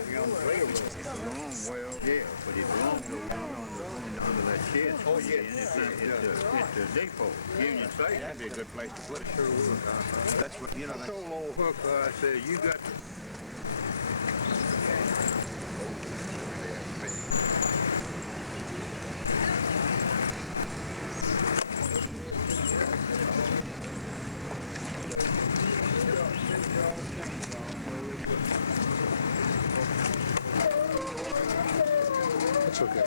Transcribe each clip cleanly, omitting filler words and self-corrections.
driving on the railroad. It's a long, well, yeah, but it's long though under that shed. Oh, yeah. It's a depot. Union Station. That'd be a good place to put it. Sure would. That's what, you know. I told old Hooker, I said, you got to... It's okay.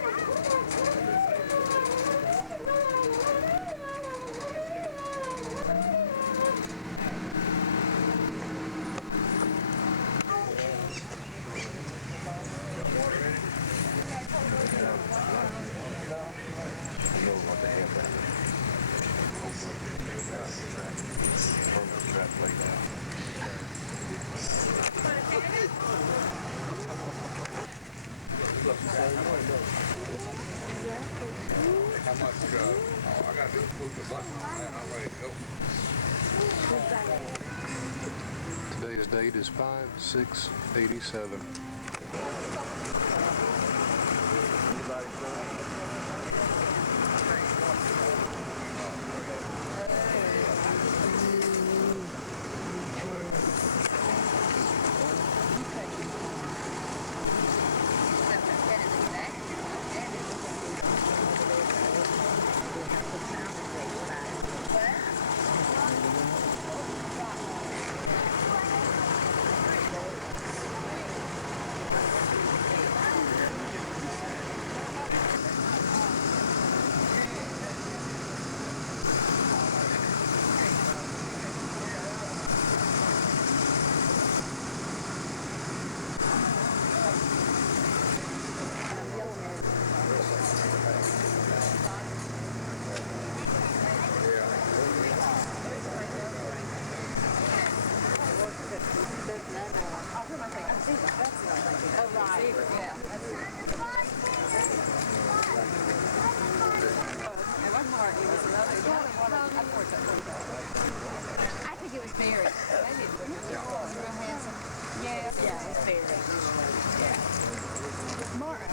How much, I got to put the button on that, I'm ready to go. Today's date is 5/6/87. I think it was Barry. Maybe it was real handsome. Yeah, it was Barry. Yeah. Morris.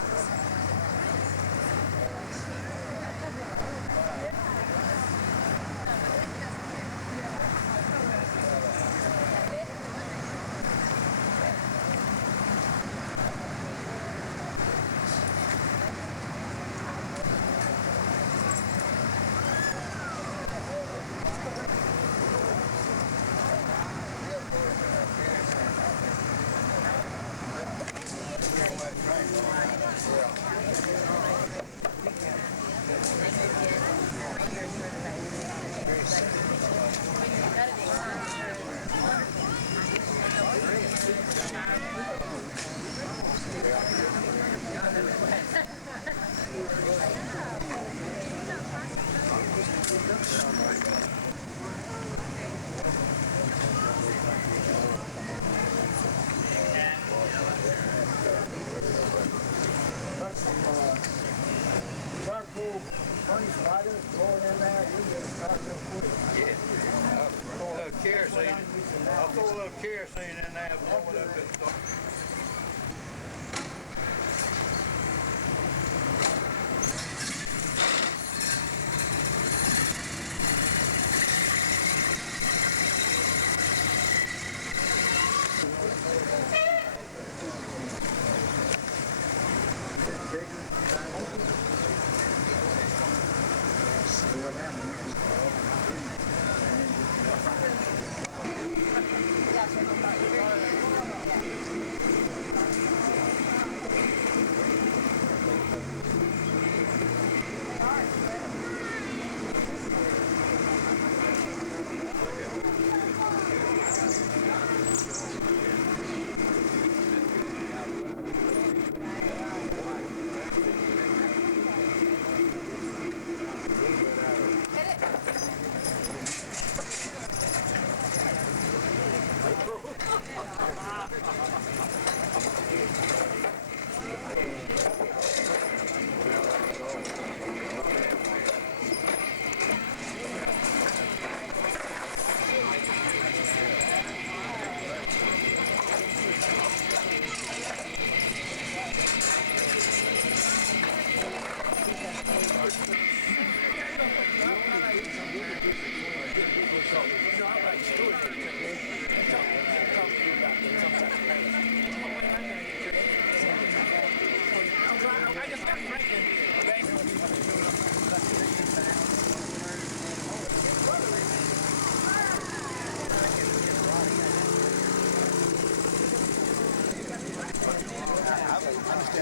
I'll throw a little kerosene in there and blow it up and start.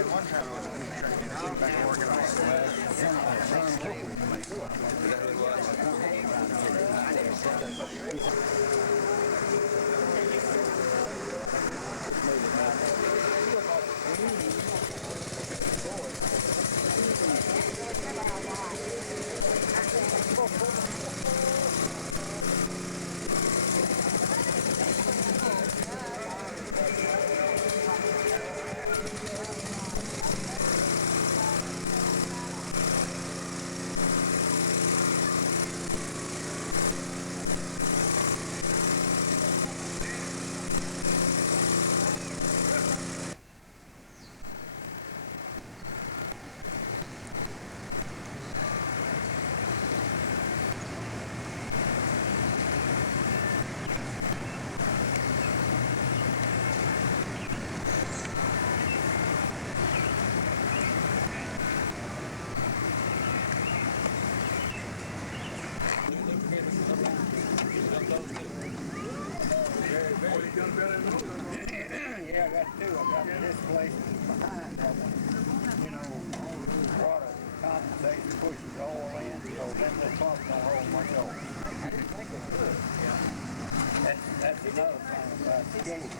one time I was on the train and I came back and working on the slab. Is that who it was? Yeah, I got two. I got this place behind that one. You know, water condensates, pushes oil in, so then the pump don't hold much oil. I didn't think it could. That's another thing about the gate.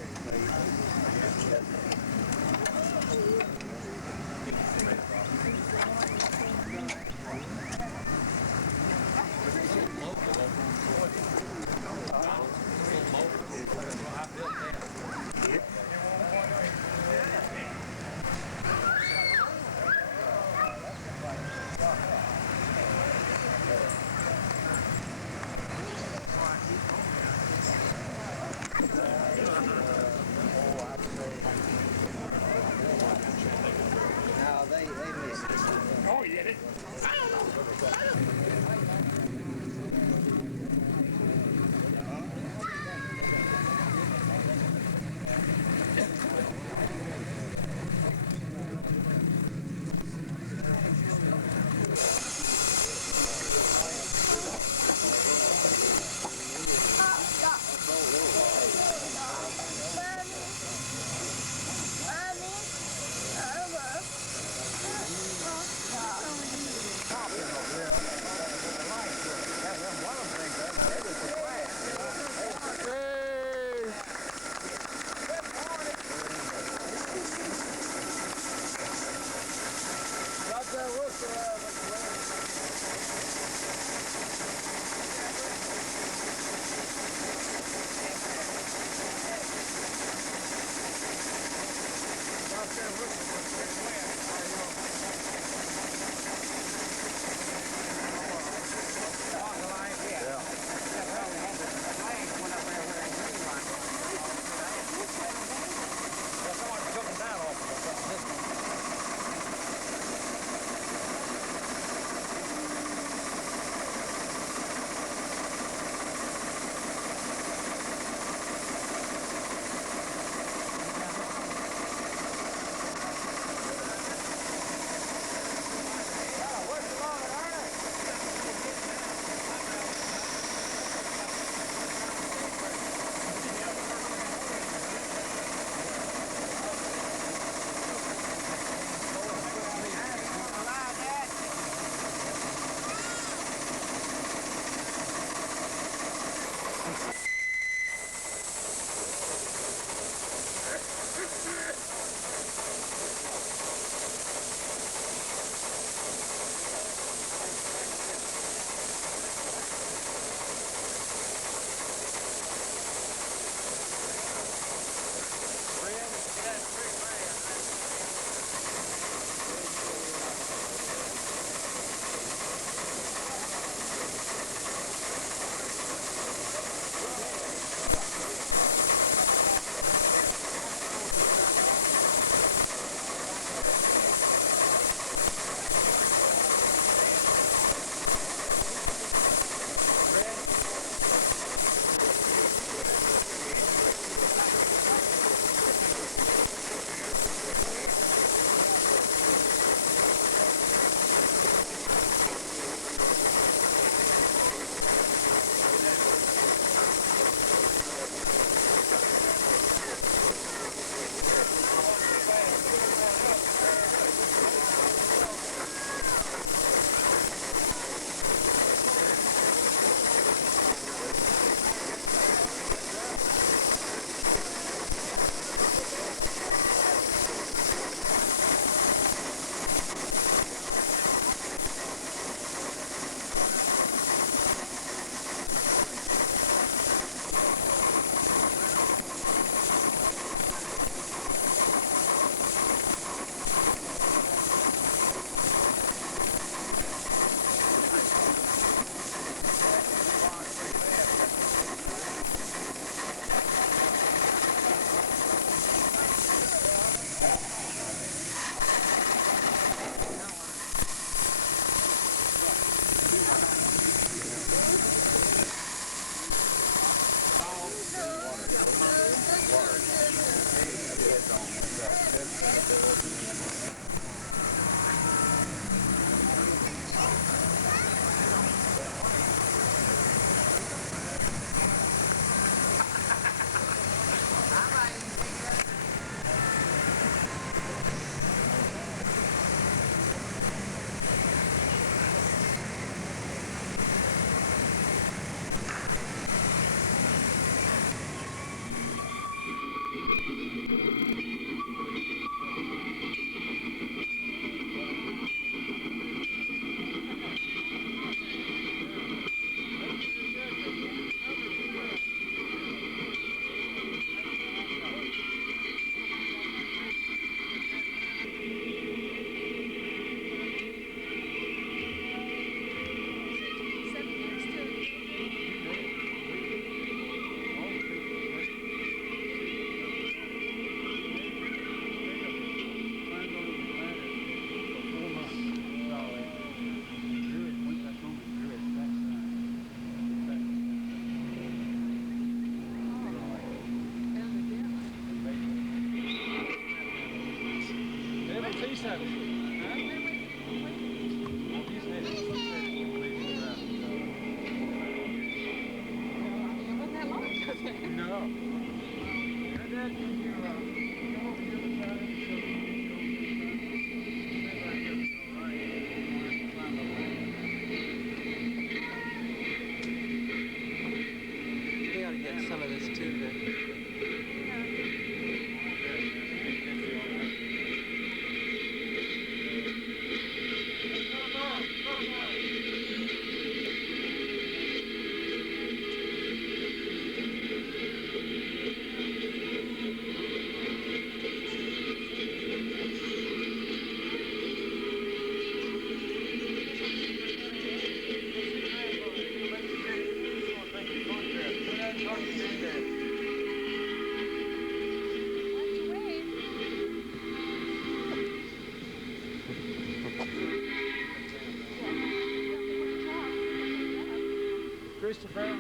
Christopher,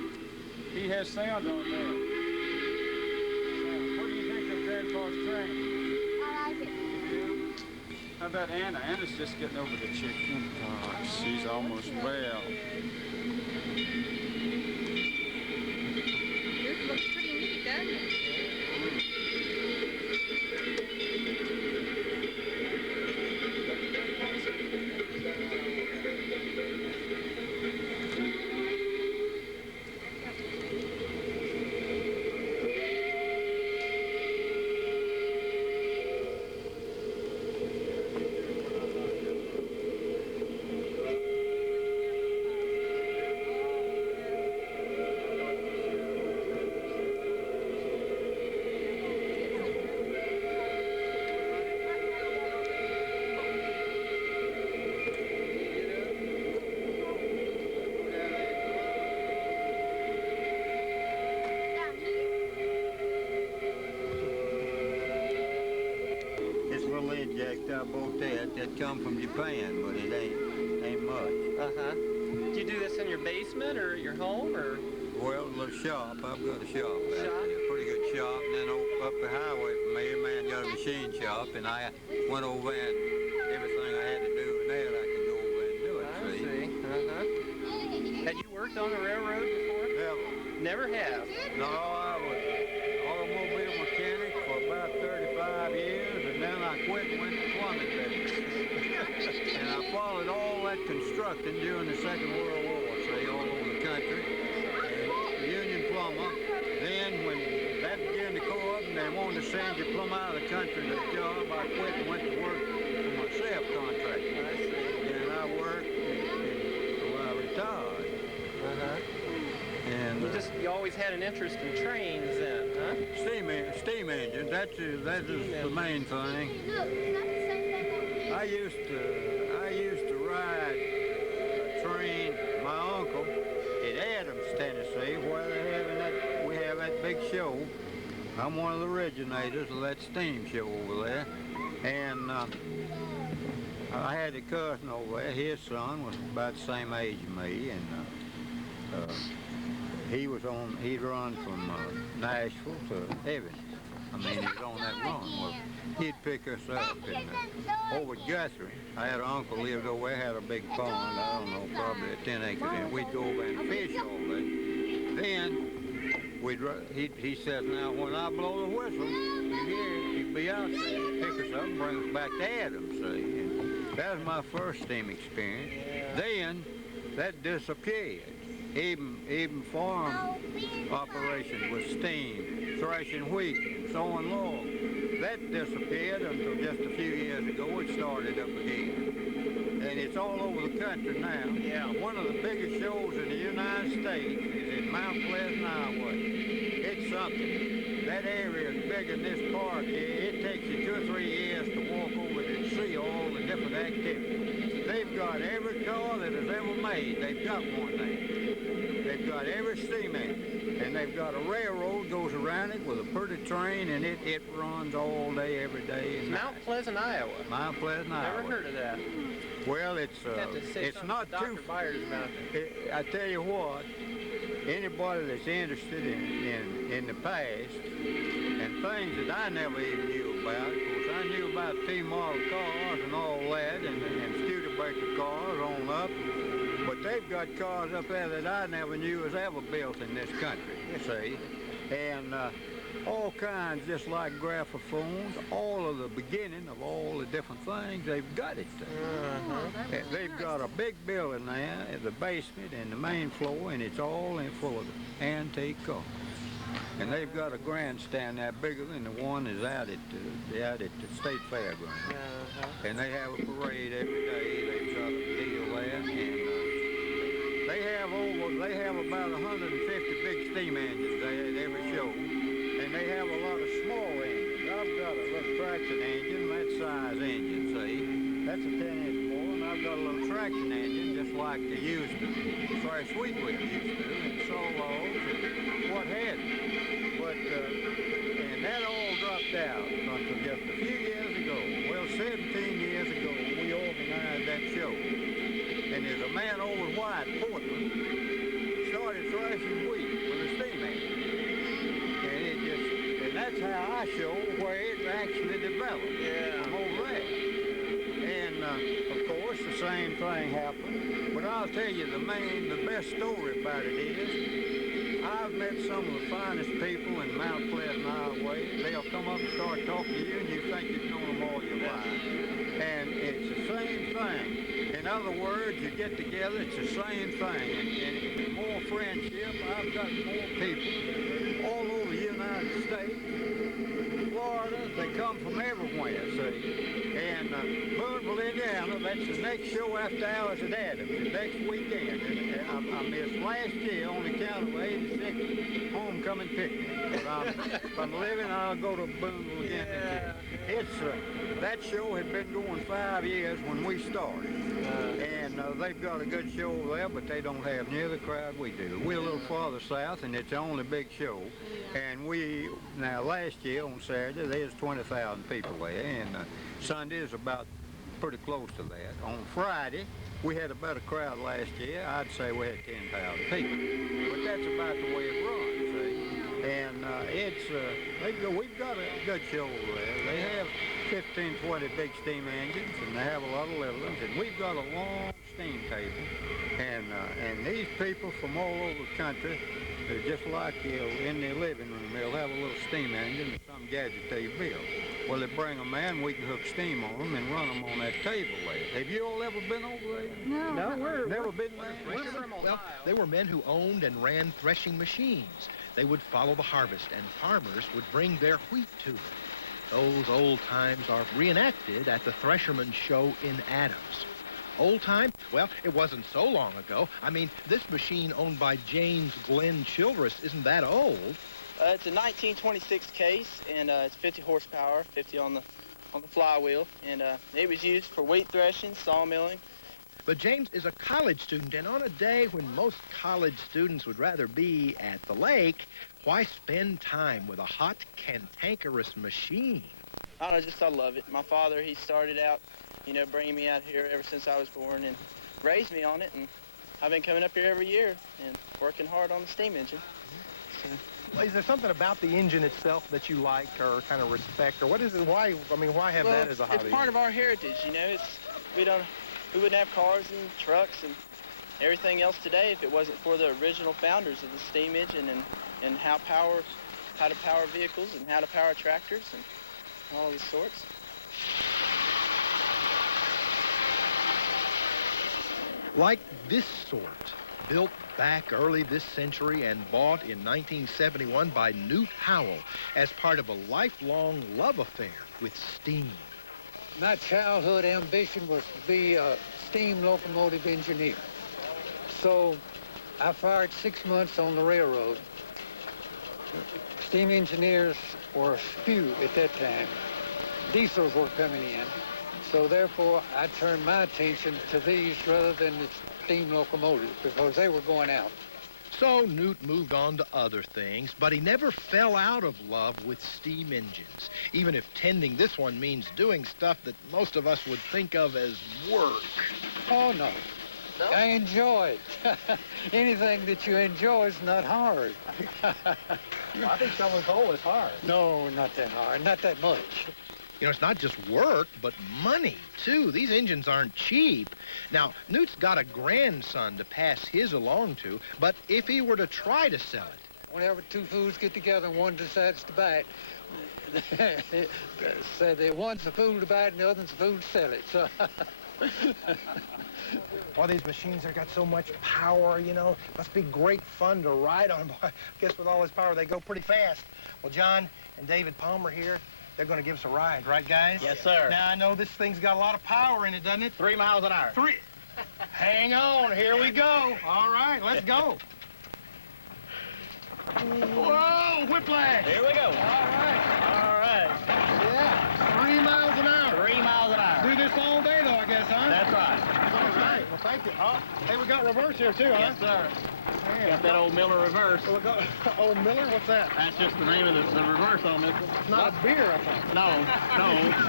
he has sound on there. What do you think of Grandpa's train? I like it. How about Anna? Anna's just getting over the chicken pox. She's almost well. This looks pretty neat, doesn't it? That come from Japan, but it ain't much. Uh-huh. Do you do this in your basement or at your home, or? Well, a little shop. I've got a shop. Shop? A pretty good shop. And then up the highway from me, a man got a machine shop, and I went over and everything I had to do in there, I could go over and do it. I see. Uh-huh. Had you worked on the railroad before? Never. Never have? No, I was automobile mechanic for about 35 years, and then I quit and went to plumbing business. And I followed all that construction during the Second World War, see, all over the country. And union plumber. Then when that began to go up and they wanted to send you plumb out of the country to the job, I quit and went to work for myself contractor. I see. And I worked until I retired. Uh-huh. And You always had an interest in trains then, huh? steam engine. That is the main thing. I used to ride a train. My uncle in Adams, Tennessee, where we have that big show. I'm one of the originators of that steam show over there, and I had a cousin over there. His son was about the same age as me, and he'd run from Nashville to Evans. I mean, he was on that run. Well, he'd pick us up. And over at Guthrie, I had an uncle lived over there, had a big pond, I don't know, probably 10 acres, and we'd go over and fish all day. Then he says, now when I blow the whistle, you hear it, he'd be out there, pick us up and bring us back to Adams, see. And that was my first steam experience. Then that disappeared. Even farm operations with steam, threshing wheat, sowing logs. That disappeared until just a few years ago it started up again. And it's all over the country now. Yeah. One of the biggest shows in the United States is in Mount Pleasant, Iowa. It's something. That area is bigger than this park here. It takes you 2 or 3 years to walk over it and see all the different activities. They've got every car that is ever made. They've got one there. They've got every steam engine, and they've got a railroad goes around it with a pretty train, and it runs all day, every day. Mount Pleasant, Iowa. Mount Pleasant, Iowa. Never heard of that. Well, it's not too. Dr. Byers about it. I tell you what, anybody that's interested in the past and things that I never even knew about. Of course, I knew about T-model cars and all that, and Studebaker cars on up. But they've got cars up there that I never knew was ever built in this country, you see. And all kinds, just like graphophones, all of the beginning of all the different things, they've got it there. They've got a big building there at the basement and the main floor, and it's all full of antique cars. And they've got a grandstand there bigger than the one that's out at the State Fairground. And they have a parade every day. They've got a deal there, and they have about 150 big steam engines there at every show, and they have a lot of small engines. I've got a little traction engine, that size engine, see? That's a 10-inch bore, and I've got a little traction engine just like they used to, fresh wheat wheel used to, and saw logs and what have you. But, and that all dropped out until just a few years ago. Well, 17 years ago, we organized that show. And there's a man over at White, Portland, started threshing wheat with a steam engine. And that's how I show where it actually developed from over there. And of course, the same thing happened. But I'll tell you, the best story about it is, I've met some of the finest people in Mount Pleasant, Iowa. They'll come up and start talking to you, and you think you've known them all your life. And it's the same thing. In other words, you get together, it's the same thing. And more friendship. I've got more people all over the United States, Florida. They come from everywhere, see. And Boonville, Indiana, that's the next show after hours at Adams, the next weekend. And I missed last year on account of 86 homecoming picnic. But if I'm living, I'll go to Boonville again. That show had been going 5 years when we started. And they've got a good show over there, but they don't have near the crowd we do. We're a little farther south, and it's the only big show. And now last year on Saturday, there's 20,000 people there, and Sunday is about pretty close to that. On Friday, we had a better crowd last year. I'd say we had 10,000 people. But that's about the way it runs, see. And we've got a good show over there. They have 15, 20 big steam engines, and they have a lot of little ones, and we've got a long steam table. And these people from all over the country, they're just like in their living room, they'll have a little steam engine and some gadget they build. Well, they bring them in, we can hook steam on them and run them on that table there. Have you all ever been over there? No, never been there. Well, they were men who owned and ran threshing machines. They would follow the harvest, and farmers would bring their wheat to them. Those old times are reenacted at the Threhermen show in Adams. Old time? Well, it wasn't so long ago. I mean, this machine owned by James Glenn Childress isn't that old. It's a 1926 case, and it's 50 horsepower, 50 on the flywheel, and it was used for wheat threshing, sawmilling. But James is a college student, and on a day when most college students would rather be at the lake, why spend time with a hot, cantankerous machine? I don't know, I love it. My father, he started out, bringing me out here ever since I was born and raised me on it, and I've been coming up here every year and working hard on the steam engine. So Is there something about the engine itself that you like or kind of respect, or what is it? Why? I mean, why have that as a hobby? It's part of our heritage, you know. We wouldn't have cars and trucks and everything else today if it wasn't for the original founders of the steam engine and how to power vehicles and how to power tractors and all of the sorts. Like this sort, built back early this century and bought in 1971 by Newt Howell as part of a lifelong love affair with steam. My childhood ambition was to be a steam locomotive engineer. So I fired 6 months on the railroad. Steam engineers were few at that time. Diesels were coming in. So therefore, I turned my attention to these rather than the steam locomotives because they were going out. So Newt moved on to other things, but he never fell out of love with steam engines, even if tending this one means doing stuff that most of us would think of as work. Oh, no. I enjoy it. Anything that you enjoy is not hard. I think shoveling coal is hard. No, not that hard. Not that much. You know, it's not just work, but money, too. These engines aren't cheap. Now, Newt's got a grandson to pass his along to, but if he were to try to sell it... Whenever two fools get together and one decides to buy it, say that one's a fool to buy it and the other's a fool to sell it. So... Well, these machines have got so much power, you know. Must be great fun to ride on. I guess with all this power, they go pretty fast. Well, John and David Palmer here, they're going to give us a ride, right, guys? Yes, sir. Now, I know this thing's got a lot of power in it, doesn't it? 3 miles an hour. 3. Hang on, here we go. All right, let's go. Whoa, whiplash. Here we go. All right. All right. Yeah, 3 miles an hour. 3 miles an hour. Do this all day, though, I guess, huh? That's right. All right. Well, thank you. Oh, hey, we got reverse here, too, huh? Yes, sir. Man, Got that old Miller reverse. Well, we got old Miller? What's that? That's just the name of the reverse on this one. It's not a beer, I thought. No.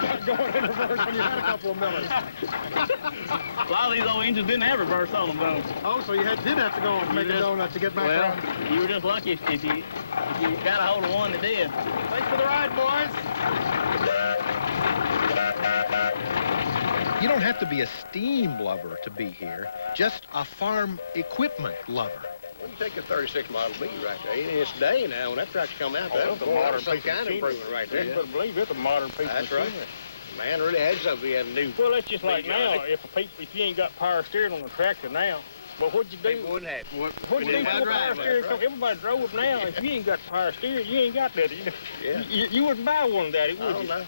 Not going in reverse when you had a couple of Millers. A lot of these old engines didn't have reverse on them, though. Oh, so you did have to go and make a donut to get back Well, around. you were just lucky if you got a hold of one that did. Thanks for the ride, boys. You don't have to be a steam lover to be here, just a farm equipment lover. Well, you take a 36 model B right there. In its day now, when that tractor come out, that was a modern piece of improvement right there. You better believe it's a modern piece That's of right. machinery. Man really had something he had to do. Well, it's just like Big now, Johnny. if you ain't got power steering on the tractor now, but what'd you do? People wouldn't have. What'd you do Everybody for power drive, steering? that's right. Everybody drove now. If you ain't got power steering, you ain't got that. Yeah. You wouldn't buy one, Daddy, I would don't you? know.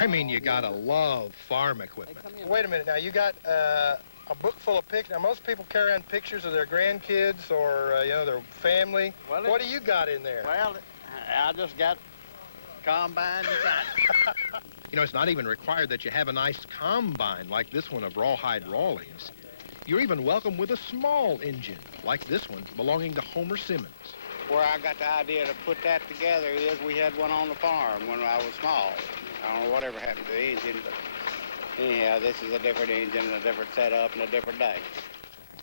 I mean, you gotta love farm equipment. Wait a minute now, you got a book full of pictures. Now, most people carry around pictures of their grandkids or, you know, their family. Well, What do you got in there? Well, I just got combines and tractors. You know, it's not even required that you have a nice combine like this one of Rawhide Rawlings. You're even welcome with a small engine, like this one, belonging to Homer Simmons. Where I got the idea to put that together is we had one on the farm when I was small. I don't know whatever happened to the engine, but anyhow, this is a different engine and a different setup and a different day.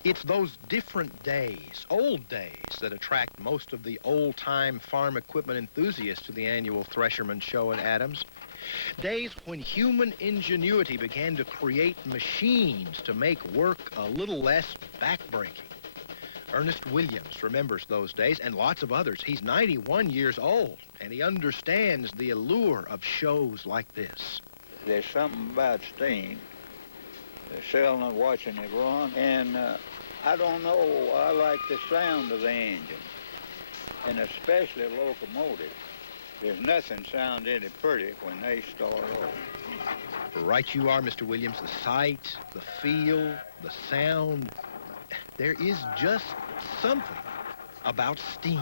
It's those different days, old days, that attract most of the old-time farm equipment enthusiasts to the annual Threhermen show in Adams. Days when human ingenuity began to create machines to make work a little less backbreaking. Ernest Williams remembers those days, and lots of others. He's 91 years old, and he understands the allure of shows like this. There's something about steam, selling and watching it run, and I don't know, I like the sound of the engine, and especially a locomotive. There's nothing sounds any pretty when they start off. Right you are, Mr. Williams. The sight, the feel, the sound. There is just something about steam.